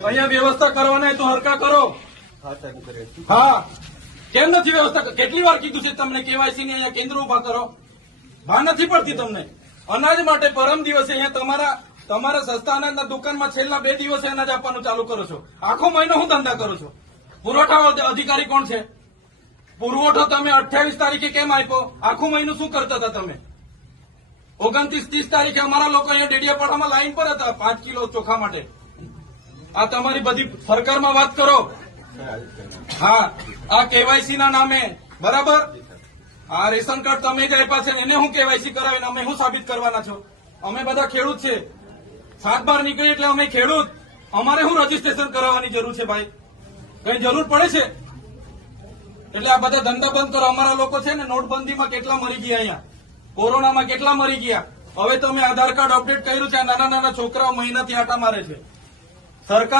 અહીંયા વ્યવસ્થા કરવાના તો હરકા કરો. હા, કેમ નથી વ્યવસ્થા? કેટલી વાર કીધું છે તમને કેવાયસી ની અહીંયા કેન્દ્ર ઉભા કરો? ભાન નથી પડતી તમને? અનાજ માટે પરમ દિવસે અહીંયા તમારા સસ્તા અનાજના દુકાનમાં છેલ્લા 2 દિવસે અનાજ આપવાનું ચાલુ કરો છો. આખો મહિનો હું ધંધા કરો છો? પુરવઠા અધિકારી કોણ છે? પુરવઠો તમે 28 તારીખે કેમ આપ્યો? આખું મહિનું શું કરતા હતા તમે? 29-30 તારીખે અમારા લોકો અહીંયા ડેડિયાપાડામાં લાઈન પર હતા 5 કિલો ચોખા માટે. આ તમારી બધી સરકારમાં વાત કરો. હા, આ કેવાયસી ના નામે બરાબર. આ રેશન કાર્ડ તમે જ આપ્યા છે, એને હું કેવાયસી કરાવીને અમે શું સાબિત કરવાના છો? અમે બધા ખેડૂત છે. 7/12 નીકળી એટલે અમે ખેડૂત. અમારે શું રજીસ્ટ્રેશન કરાવવાની જરૂર છે ભાઈ? કઈ જરૂર પડે છે? એટલે આ બધા ધંધા બંધ કરો. અમારા લોકો છે ને નોટબંધીમાં કેટલા મરી ગયા, અહીંયા કોરોનામાં કેટલા મરી ગયા. હવે તમે આધાર કાર્ડ અપડેટ કર્યું છે. આ નાના નાના છોકરાઓ મહિનાથી આટા મારે છે. સરકાર